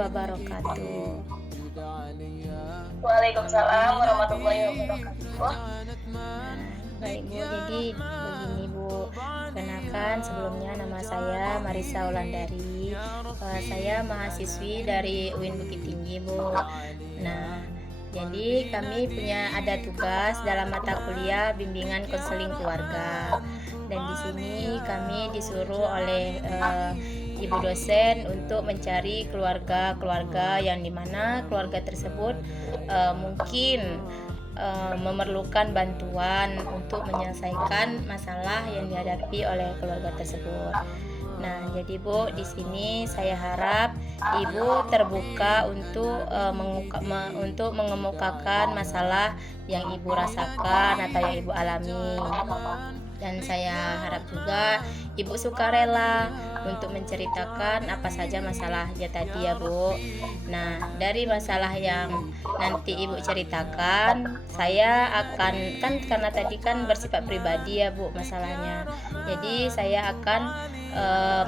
wabarakatuh. Waalaikumsalam warahmatullahi wabarakatuh. Baik Bu, jadi begini Bu, perkenalkan sebelumnya nama saya Marisa Wulandari. Saya mahasiswi dari UIN Bukit Tinggi Bu. Nah, jadi kami punya ada tugas dalam mata kuliah bimbingan konseling keluarga. Dan di sini kami disuruh oleh ibu dosen untuk mencari keluarga-keluarga yang dimana keluarga tersebut mungkin memerlukan bantuan untuk menyelesaikan masalah yang dihadapi oleh keluarga tersebut. Nah, jadi Bu, di sini saya harap Ibu terbuka untuk mengemukakan masalah yang Ibu rasakan atau yang Ibu alami. Dan saya harap juga Ibu sukarela untuk menceritakan apa saja masalahnya tadi ya Bu. Nah, dari masalah yang nanti Ibu ceritakan, saya akan karena tadi kan bersifat pribadi ya Bu masalahnya. Jadi saya akan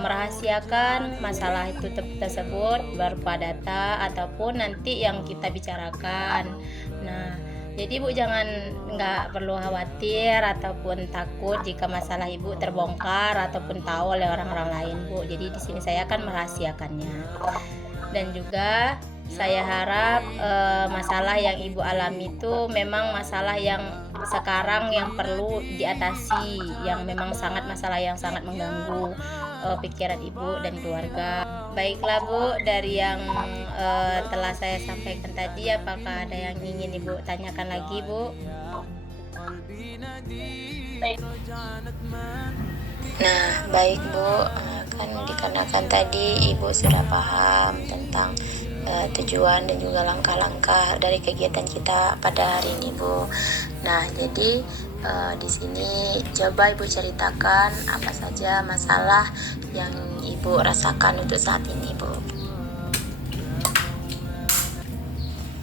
merahasiakan masalah itu tersebut berupa data ataupun nanti yang kita bicarakan. Nah, jadi Bu nggak perlu khawatir ataupun takut jika masalah Ibu terbongkar ataupun tahu oleh orang-orang lain Bu. Jadi di sini saya akan merahasiakannya. Dan juga saya harap masalah yang Ibu alami itu memang masalah yang sekarang yang perlu diatasi, yang memang masalah yang sangat mengganggu pikiran Ibu dan keluarga. Baiklah Bu, dari yang telah saya sampaikan tadi, apakah ada yang ingin Ibu tanyakan lagi Bu? Nah, baik Bu, kan dikarenakan tadi Ibu sudah paham tentang tujuan dan juga langkah-langkah dari kegiatan kita pada hari ini Bu. Nah, jadi di sini coba Ibu ceritakan apa saja masalah yang Ibu rasakan untuk saat ini Bu.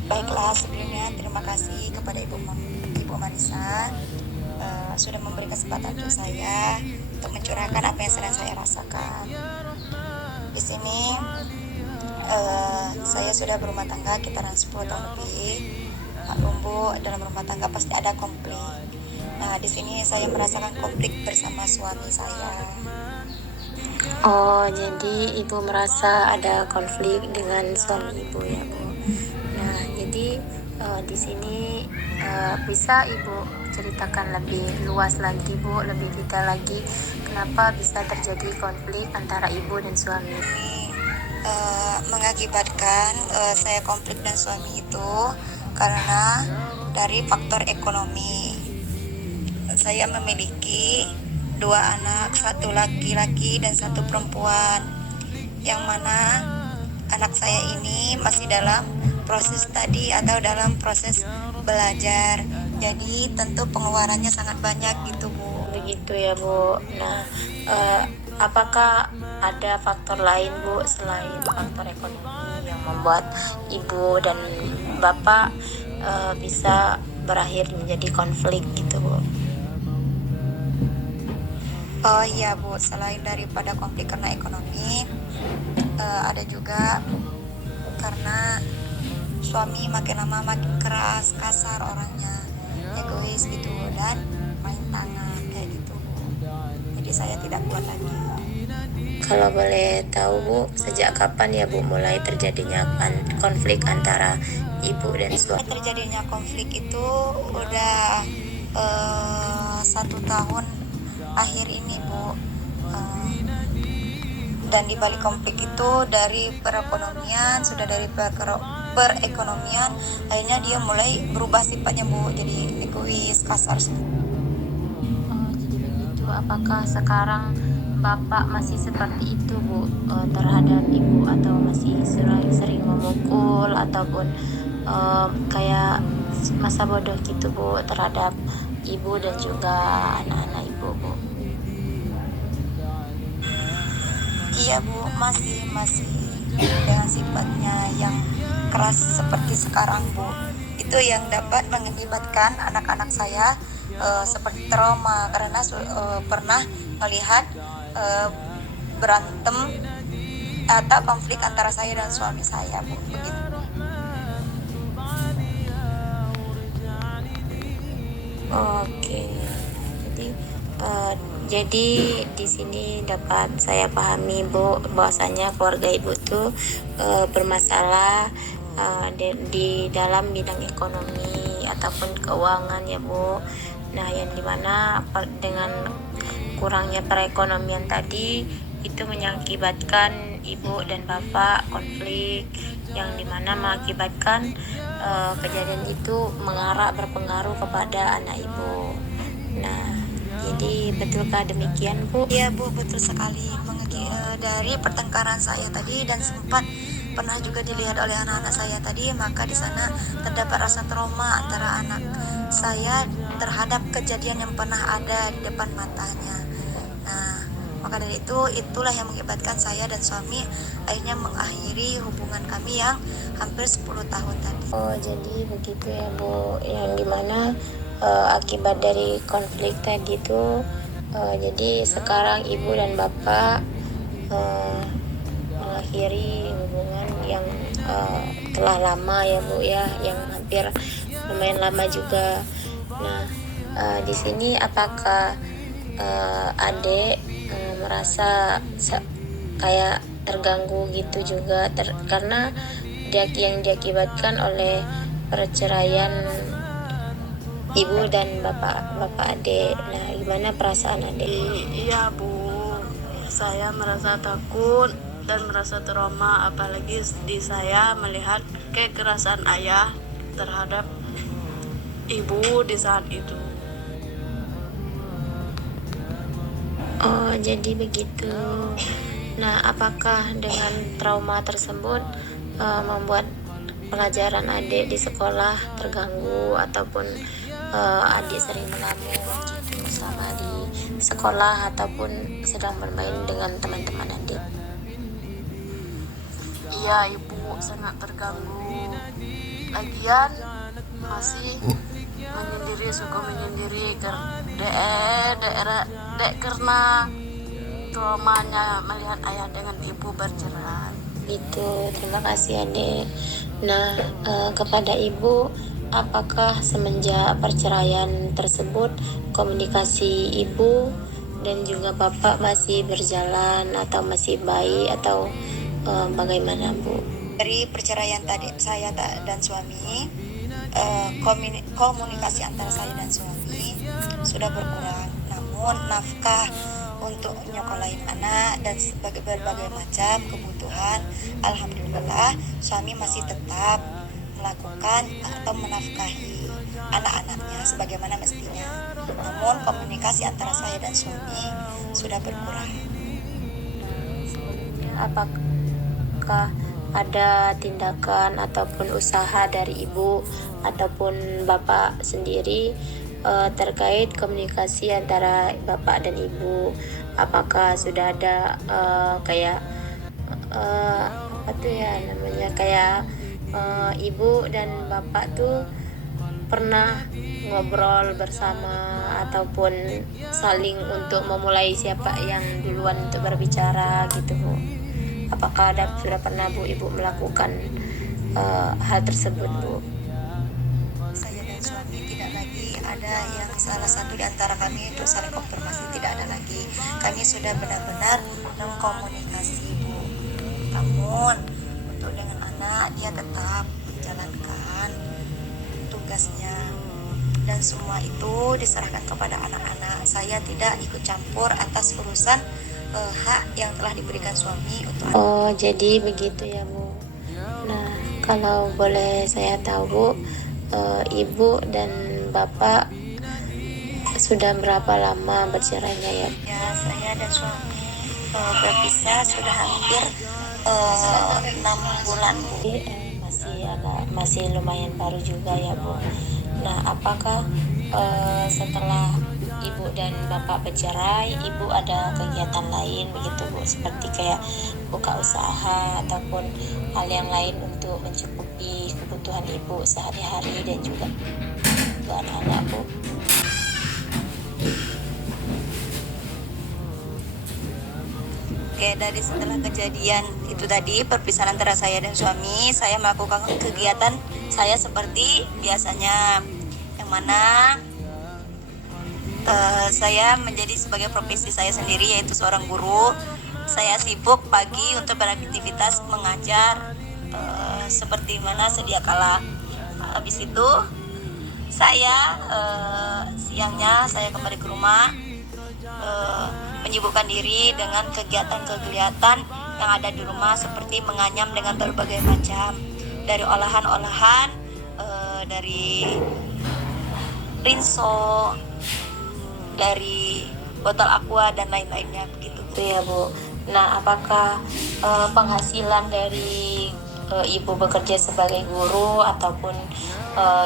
Baiklah, sebelumnya terima kasih kepada Ibu Marisa sudah memberi kesempatan untuk saya untuk mencurahkan apa yang sedang saya rasakan. Di sini saya sudah berumah tangga sekitaran 10 tahun lebih. Maklum Bu, dalam rumah tangga pasti ada konflik. Nah, di sini saya merasakan konflik bersama suami saya. Oh, jadi Ibu merasa ada konflik dengan suami Ibu ya Bu. Nah, jadi di sini bisa Ibu ceritakan lebih luas lagi Bu, lebih detail lagi kenapa bisa terjadi konflik antara Ibu dan suami? Ini mengakibatkan saya konflik dengan suami itu karena dari faktor ekonomi. Saya memiliki 2 anak, 1 laki-laki dan 1 perempuan, yang mana anak saya ini masih dalam proses tadi atau dalam proses belajar, jadi tentu pengeluarannya sangat banyak gitu Bu. Begitu ya Bu. Nah, apakah ada faktor lain Bu selain faktor ekonomi yang membuat Ibu dan Bapak bisa berakhir menjadi konflik gitu Bu? Oh iya Bu, selain daripada konflik karena ekonomi, ada juga karena suami makin lama makin keras, kasar orangnya, egois gitu, dan main tangan kayak gitu Bu. Jadi saya tidak kuat lagi. Kalau boleh tahu Bu, sejak kapan ya Bu mulai terjadinya konflik antara Ibu dan suami? Terjadinya konflik itu udah 1 tahun akhir ini Bu. Dan di balik konflik itu dari perekonomian, perekonomian akhirnya dia mulai berubah sifatnya Bu, jadi egois, kasar. Oh, jadi begitu. Apakah sekarang Bapak masih seperti itu Bu terhadap Ibu, atau masih sering memukul ataupun kayak masa bodoh gitu Bu terhadap Ibu dan juga anak-anak Ibu Bu? Iya Bu, masih dengan sifatnya yang keras seperti sekarang Bu. Itu yang dapat mengakibatkan anak-anak saya seperti trauma karena pernah melihat berantem atau konflik antara saya dan suami saya, Bu, begitu. Oke, jadi eh, jadi di sini dapat saya pahami Bu bahwasanya keluarga Ibu tuh bermasalah di dalam bidang ekonomi ataupun keuangan ya Bu. Nah, yang dimana dengan kurangnya perekonomian tadi itu mengakibatkan ibu dan bapak konflik, yang dimana mengakibatkan kejadian itu berpengaruh kepada anak ibu. Nah, jadi betulkah demikian Bu? Iya Bu, betul sekali. Dari pertengkaran saya tadi dan sempat pernah juga dilihat oleh anak-anak saya tadi, maka di sana terdapat rasa trauma antara anak saya terhadap kejadian yang pernah ada di depan matanya. Nah, maka dari itulah yang mengakibatkan saya dan suami akhirnya mengakhiri hubungan kami yang hampir 10 tahun tadi. Oh, jadi begitu ya Bu, yang dimana akibat dari konflik tadi itu jadi sekarang ibu dan bapak mengakhiri hubungan yang telah lama ya Bu ya, yang hampir lumayan lama juga. Nah, di sini apakah adik merasa kayak terganggu gitu juga karena yang diakibatkan oleh perceraian ibu dan bapak adik. Nah, gimana perasaan adik? Iya Bu, saya merasa takut dan merasa trauma, apalagi di saya melihat kekerasan ayah terhadap ibu di saat itu. Oh, jadi begitu. Nah, apakah dengan trauma tersebut membuat pelajaran adik di sekolah terganggu ataupun adik sering melamun gitu selama di sekolah ataupun sedang bermain dengan teman-teman adik? Iya Ibu, sangat terganggu. Lagian masih suka menyendiri karena traumanya melihat ayah dengan ibu bercerai. Itu, terima kasih adik. Nah, kepada ibu, apakah semenjak perceraian tersebut komunikasi ibu dan juga bapak masih berjalan atau masih baik atau bagaimana Bu? Dari perceraian tadi saya dan suami, komunikasi antara saya dan suami sudah berkurang. Namun nafkah untuk nyekolahin anak dan berbagai macam kebutuhan, alhamdulillah suami masih tetap melakukan atau menafkahi anak-anaknya sebagaimana mestinya. Namun komunikasi antara saya dan suami sudah berkurang. Apakah ada tindakan ataupun usaha dari ibu ataupun bapak sendiri terkait komunikasi antara bapak dan ibu? Apakah sudah ada kayak apa tuh ya namanya, kayak ibu dan bapak tuh pernah ngobrol bersama ataupun saling untuk memulai siapa yang duluan untuk berbicara gitu Bu? Apakah sudah pernah Bu ibu melakukan hal tersebut Bu? Saya dan suami tidak lagi ada yang salah satu di antara kami untuk saling konfirmasi, tidak ada lagi. Kami sudah benar-benar mengkomunikasi Bu. Namun untuk dengan anak dia tetap menjalankan tugasnya dan semua itu diserahkan kepada anak-anak. Saya tidak ikut campur atas urusan hak yang telah diberikan suami untuk anak. Oh, jadi begitu ya Bu. Nah, kalau boleh saya tahu Bu, ibu dan bapak sudah berapa lama bercerainya ya? Ya, saya dan suami berpisah sudah hampir 6 bulan Bu. Masih lumayan baru juga ya Bu. Nah, apakah setelah ibu dan bapak bercerai, ibu ada kegiatan lain begitu Bu, seperti kayak buka usaha ataupun hal yang lain untuk mencukupi kebutuhan ibu sehari-hari dan juga anak-anak Bu? Oke, dari setelah kejadian itu tadi, perpisahan antara saya dan suami, saya melakukan kegiatan saya seperti biasanya, yang mana saya menjadi sebagai profesi saya sendiri, yaitu seorang guru. Saya sibuk pagi untuk beraktivitas mengajar, seperti mana sedia kala. Habis itu saya siangnya saya kembali ke rumah, menyibukkan diri dengan kegiatan-kegiatan yang ada di rumah, seperti menganyam dengan berbagai macam dari olahan-olahan, dari rinso, dari botol aqua dan lain-lainnya begitu. Itu ya Bu. Nah, apakah penghasilan dari Ibu bekerja sebagai guru ataupun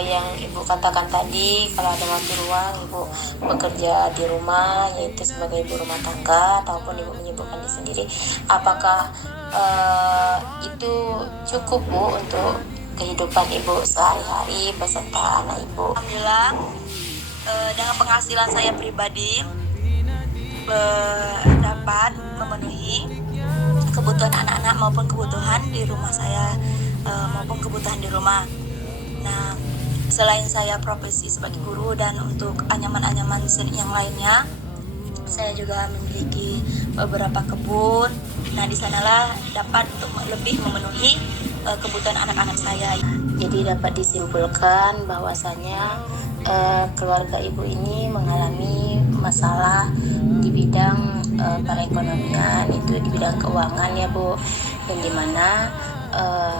yang Ibu katakan tadi, kalau ada waktu luang Ibu bekerja di rumah, yaitu sebagai ibu rumah tangga, ataupun Ibu menyibukkan diri sendiri, apakah itu cukup Bu untuk kehidupan Ibu sehari-hari beserta anak Ibu? Alhamdulillah, dengan penghasilan saya pribadi dapat memenuhi kebutuhan anak-anak maupun kebutuhan di rumah saya, maupun kebutuhan di rumah. Nah, selain saya profesi sebagai guru dan untuk anyaman-anyaman yang lainnya, saya juga memiliki beberapa kebun. Nah, di sanalah dapat untuk lebih memenuhi kebutuhan anak-anak saya. Jadi dapat disimpulkan bahwasanya keluarga Ibu ini mengalami masalah di bidang perekonomian, itu di bidang keuangan ya Bu, yang dimana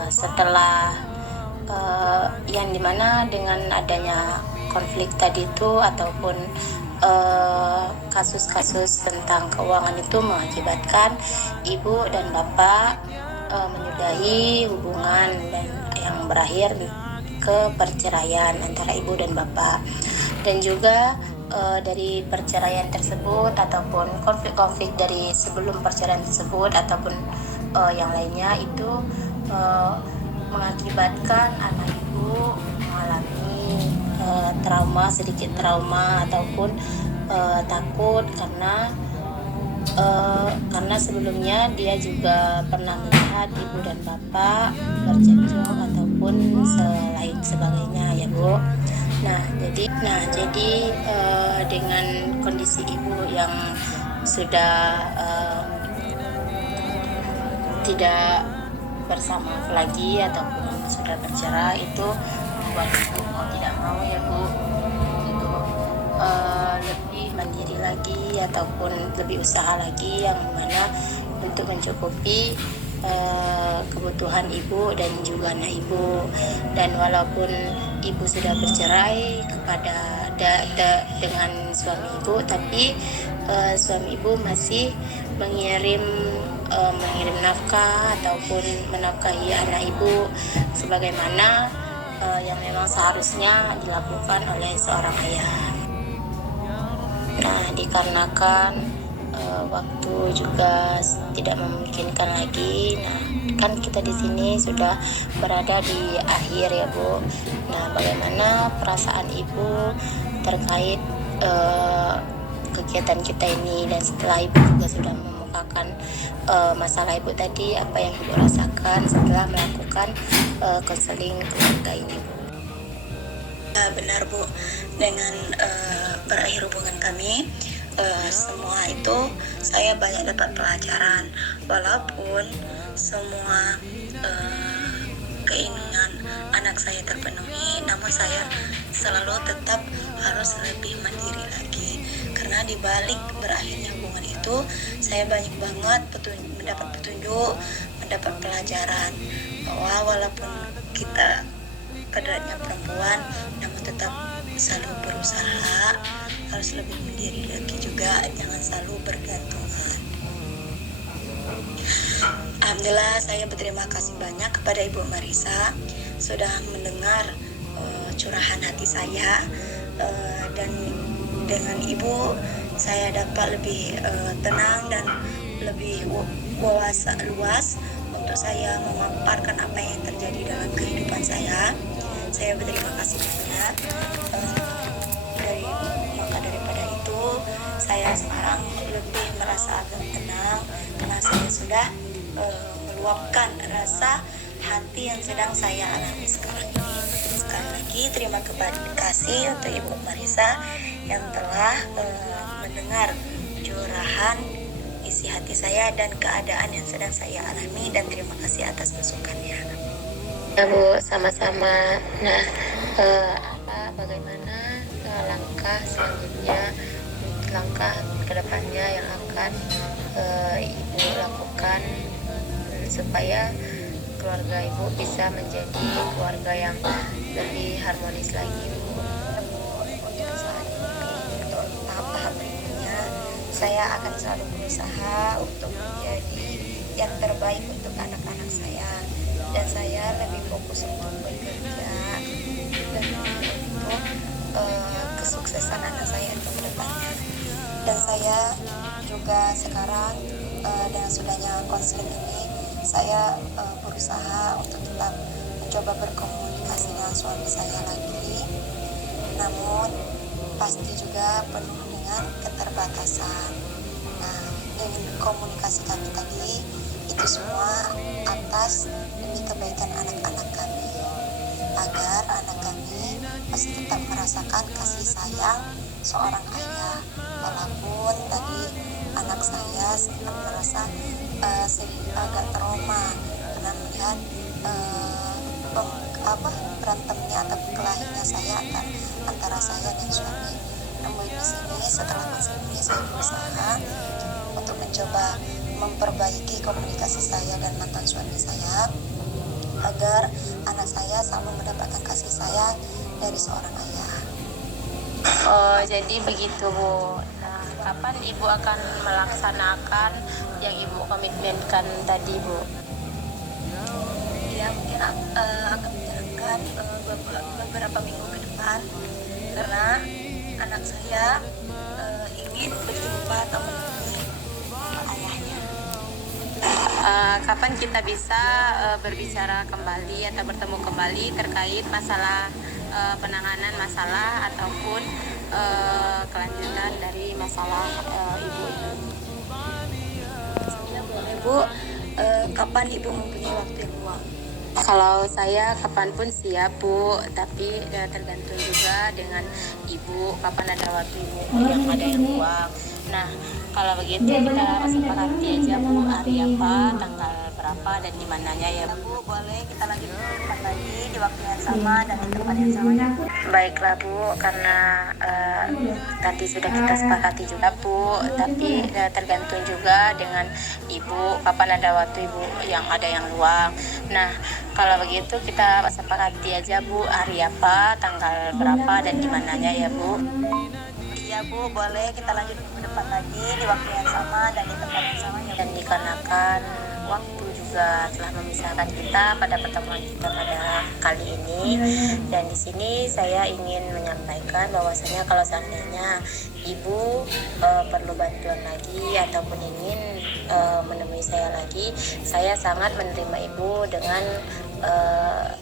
setelah yang dimana dengan adanya konflik tadi itu ataupun kasus-kasus tentang keuangan itu mengakibatkan Ibu dan Bapak menyudahi hubungan dan yang berakhir ke perceraian antara Ibu dan Bapak. Dan juga dari perceraian tersebut ataupun konflik-konflik dari sebelum perceraian tersebut ataupun yang lainnya itu mengakibatkan anak Ibu mengalami sedikit trauma ataupun takut karena sebelumnya dia juga pernah melihat Ibu dan Bapak bercekcok ataupun selain sebagainya ya Bu. Nah jadi dengan kondisi Ibu yang sudah tidak bersama lagi ataupun sudah bercerai, itu membuat Ibu mau tidak mau ya Bu untuk lebih mandiri lagi ataupun lebih usaha lagi, yang mana untuk mencukupi kebutuhan Ibu dan juga anak Ibu. Dan walaupun Ibu sudah bercerai dengan suami Ibu, tapi suami Ibu masih mengirim nafkah ataupun menafkahi anak Ibu sebagaimana yang memang seharusnya dilakukan oleh seorang ayah. Nah, dikarenakan waktu juga tidak memungkinkan lagi. Nah, kan kita di sini sudah berada di akhir ya Bu. Nah, bagaimana perasaan Ibu terkait kegiatan kita ini, dan setelah Ibu juga sudah memukakan masalah Ibu tadi, apa yang Ibu rasakan setelah melakukan konseling keluarga ini Bu? Benar Bu, dengan berakhir hubungan kami, semua itu saya banyak dapat pelajaran. Walaupun semua keinginan anak saya terpenuhi, namun saya selalu tetap harus lebih mandiri lagi. Karena di balik berakhirnya hubungan itu, saya banyak banget mendapat petunjuk, mendapat pelajaran bahwa walaupun kita beratnya perempuan, namun tetap selalu berusaha, harus lebih mandiri lagi juga, jangan selalu bergantungan. Alhamdulillah, saya berterima kasih banyak kepada Ibu Marisa sudah mendengar curahan hati saya, dan dengan Ibu saya dapat lebih tenang dan lebih wawasan luas untuk saya memaparkan apa yang terjadi dalam kehidupan saya. Saya berterima kasih banyak. Maka daripada itu, saya sekarang lebih merasa agak tenang karena saya sudah meluapkan rasa hati yang sedang saya alami sekarang ini. Sekali lagi terima kasih untuk Ibu Marisa yang telah mendengar curahan isi hati saya dan keadaan yang sedang saya alami, dan terima kasih atas masukannya. Ya Bu, sama-sama. Nah, bagaimana langkah selanjutnya, langkah kedepannya yang akan Ibu lakukan supaya keluarga Ibu bisa menjadi keluarga yang lebih harmonis lagi, Bu? Untuk saat ini, untuk tahap-tahap berikutnya, saya akan selalu berusaha untuk menjadi yang terbaik untuk anak-anak saya, dan saya lebih fokus untuk bekerja dan untuk kesuksesan anak saya untuk depannya. Dan saya juga sekarang dengan sudahnya konseling ini, saya berusaha untuk tetap mencoba berkomunikasi dengan suami saya lagi, namun pasti juga penuh dengan keterbatasan. Nah, dengan komunikasi kami tadi itu semua atas demi kebaikan anak-anak kami, agar anak kami pasti tetap merasakan kasih sayang seorang ayah, walaupun tadi anak saya sempat merasa agak trauma karena melihat berantemnya atau kelahinya saya antara saya dan suami. Namun di sini setelah konseling ini saya berusaha untuk mencoba memperbaiki komunikasi saya dan mantan suami saya agar anak saya selalu mendapatkan kasih sayang dari seorang ayah. Oh, jadi begitu, Bu. Nah, kapan Ibu akan melaksanakan yang Ibu komitmenkan tadi, Bu? Ya, mungkin akan menjalankan beberapa minggu ke depan, karena anak saya ingin berjumpa atau menemui ayahnya. Kapan kita bisa berbicara kembali atau bertemu kembali terkait masalah penanganan masalah ataupun kelanjutan dari masalah Ibu ini? Ya, boleh Bu. Kapan Ibu mempunyai waktu yang luang? Kalau saya kapanpun siap, Bu, tapi tergantung juga dengan Ibu kapan ada waktu Ibu yang ada yang luang. Nah, kalau begitu kita sepakati aja, Bu, hari apa, tanggal berapa, dan di mananya ya, Bu. Boleh kita lanjut kapan lagi di waktu yang sama dan di tempat yang sama ya, Bu? Baiklah, Bu, karena tadi sudah kita sepakati juga, Bu, tapi tergantung juga dengan Ibu kapan ada waktu Ibu yang ada yang luang. Nah, kalau begitu kita sepakati aja, Bu, hari apa, tanggal berapa, dan di mananya ya, Bu. Iya, Bu, boleh kita lanjut ke depan lagi di waktu yang sama dan di tempat yang sama ya. Dan dikarenakan waktu juga telah memisahkan kita pada pertemuan kita pada kali ini, dan di sini saya ingin menyampaikan bahwasanya kalau seandainya Ibu perlu bantuan lagi ataupun ingin menemui saya lagi, saya sangat menerima Ibu dengan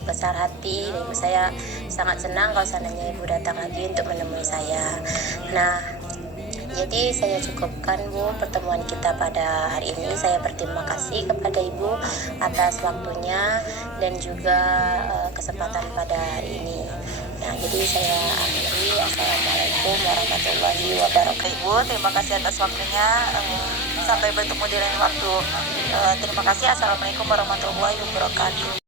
besar hati. Ibu saya sangat senang kalau seandainya Ibu datang lagi untuk menemui saya. Nah, jadi saya cukupkan, Bu, pertemuan kita pada hari ini. Saya berterima kasih kepada Ibu atas waktunya dan juga kesempatan pada hari ini. Nah, jadi saya akhiri. Assalamualaikum warahmatullahi wabarakatuh. Ibu, terima kasih atas waktunya. Sampai bertemu di lain waktu. Terima kasih. Assalamualaikum warahmatullahi wabarakatuh.